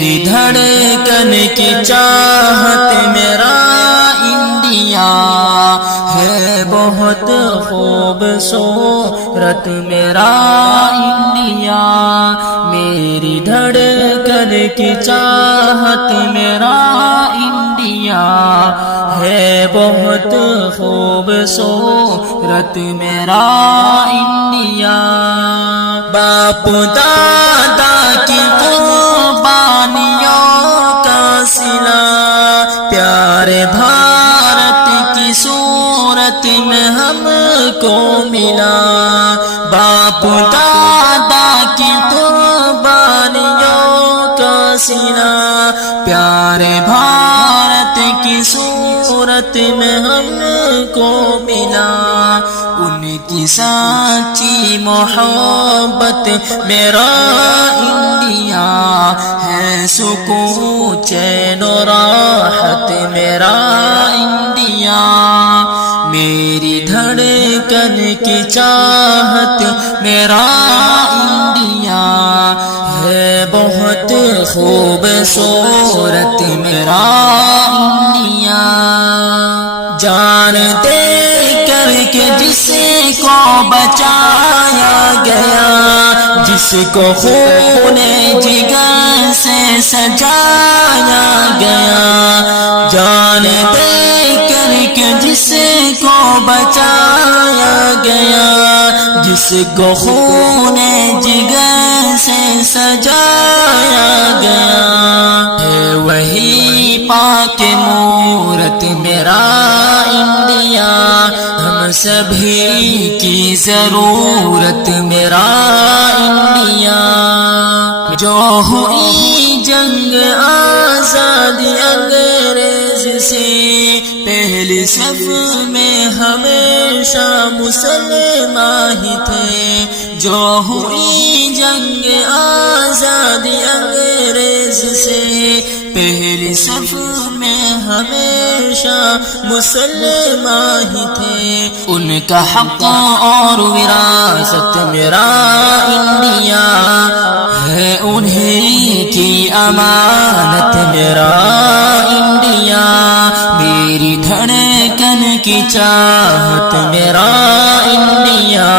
میری دھڑکن کی چاہت میرا انڈیا ہے بہت خوبصورت میرا انڈیا، میری دھڑکن کی چاہت میرا انڈیا ہے بہت خوبصورت میرا انڈیا۔ باپ دادا کی قربانیوں کا صلہ پیارے بھارت کی صورت میں ہم کو ملا، باپ دادا کی قربانیوں کا صلہ پیارے بھارت کی صورت میں ہم کو ملا، ان کی سچی محبت میرا انڈیا ہے سکون چین و راحت میرا انڈیا، میری دھڑکن کی چاہت میرا انڈیا ہے بہت خوبصورت میرا انڈیا۔ جان دے کر کے جس کو بچایا گیا، جس کو خون جگر سے سجایا گیا، جان دے کر کے جس کو بچایا گیا، جس کو خون جگر سے سجایا گیا، ہے وہی پاک مورت میرا انڈیا، ہم سبھی کی ضرورت میرا انڈیا۔ جو ہوئی جنگ آزادی انگریز سے، پہلی صف میں ہمیشہ مسلمان ہی تھے، جو ہوئی جنگ آزادی انگریز سے، پہلی صف میں ہمیشہ مسلمان ہی تھے، ان کا حق اور وراثت میرا انڈیا ہے، انہیں کی امانت میرا انڈیا، میری دھڑکن کی چاہت میرا انڈیا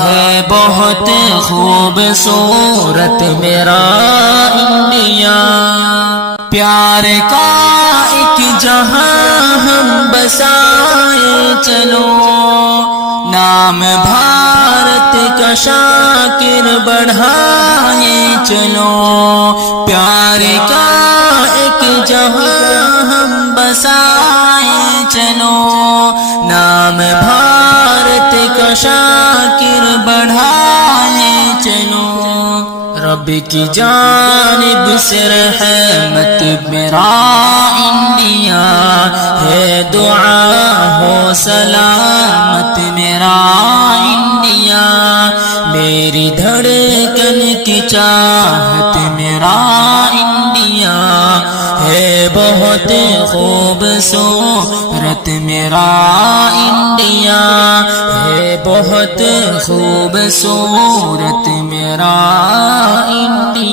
ہے بہت خوبصورت میرا انڈیا۔ پیار کا ایک جہاں ہم بسائے چلو، نام بھارت کا شاکر بڑھائے چلو، پیار کا ایک جہاں ہم بسائے چلو، نام بھارت کا شاکر بڑھائے چلو، رب کی جانب سے رحمت میرا انڈیا ہے، دعا ہو سلامت میرا انڈیا، میری دھڑکن کی چاہت میرا انڈیا ہے بہت خوبصورت میرا انڈیا ہے بہت خوبصورت میرا انڈیا۔